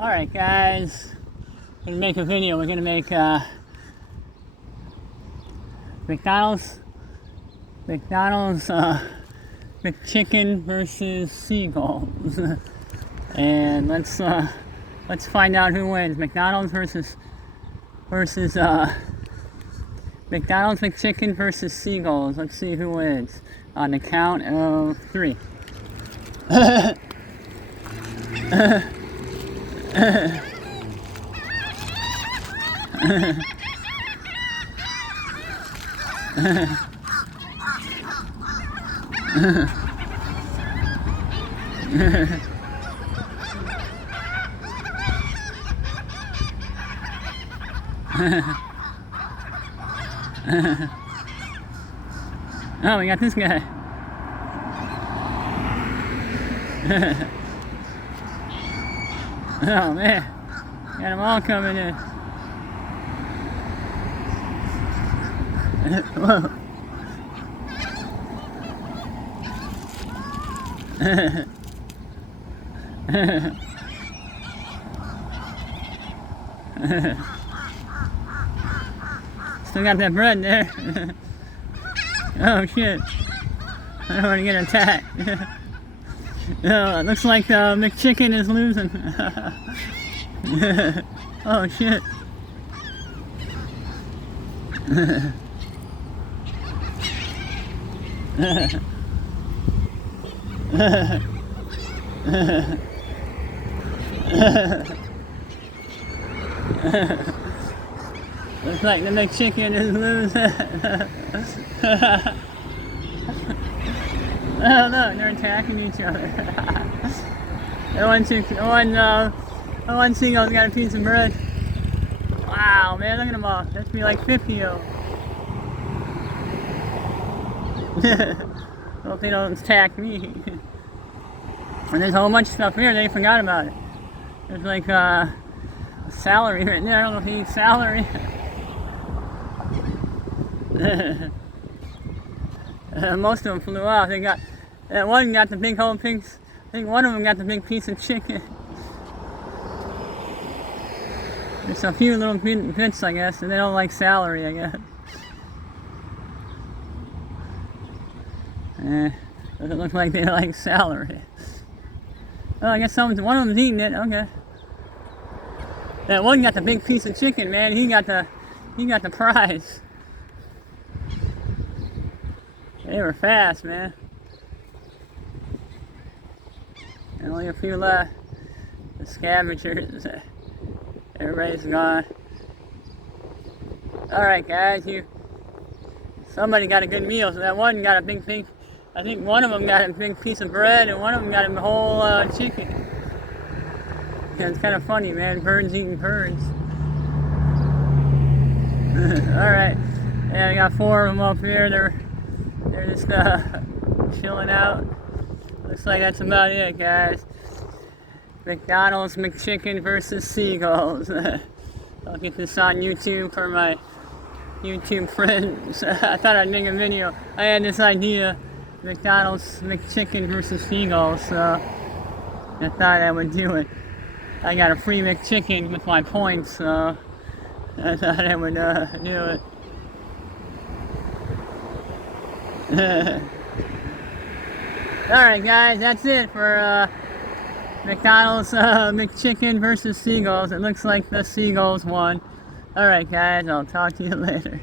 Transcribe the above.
Alright guys, we're gonna make a video. We're gonna make McDonald's McChicken versus seagulls. And let's find out who wins. McDonald's versus McDonald's McChicken versus seagulls. Let's see who wins on the count of 3. Oh, we got this guy. Oh man, got them all coming in. Whoa. Still got that bread there. Oh shit, I don't want to get attacked. Oh, it looks like McChicken is losing. Oh shit. Looks like the McChicken is losing. Oh look, they're attacking each other. One seagull's got a piece of bread. Wow, man, look at them all. That'd be like 50 of them. Hope they don't attack me. And there's a whole bunch of stuff here, they forgot about it. There's like celery right there. I don't know if he eats celery. Most of them flew off. They got that one got the big whole piece. I think one of them got the big piece of chicken. There's a few little bits, I guess, and they don't like celery, I guess. Doesn't look like they like celery. Oh, I guess one of them's eating it. Okay. That one got the big piece of chicken, man. He got the prize. They were fast, man. And only a few left. The scavengers. Everybody's gone. Alright guys, somebody got a good meal. So that one got a big piece. I think one of them got a big piece of bread and one of them got a whole chicken. Yeah, it's kind of funny, man. Birds eating birds. Alright. Yeah, we got 4 of them up here. They're just chilling out. Looks like that's about it, guys. McDonald's McChicken versus seagulls. I'll get this on YouTube for my YouTube friends. I thought I'd make a video. I had this idea, McDonald's McChicken versus seagulls, so I thought I would do it. I got a free McChicken with my points, so I thought I would do it. Alright guys, that's it for McDonald's McChicken versus seagulls. It looks like the seagulls won. Alright guys, I'll talk to you later.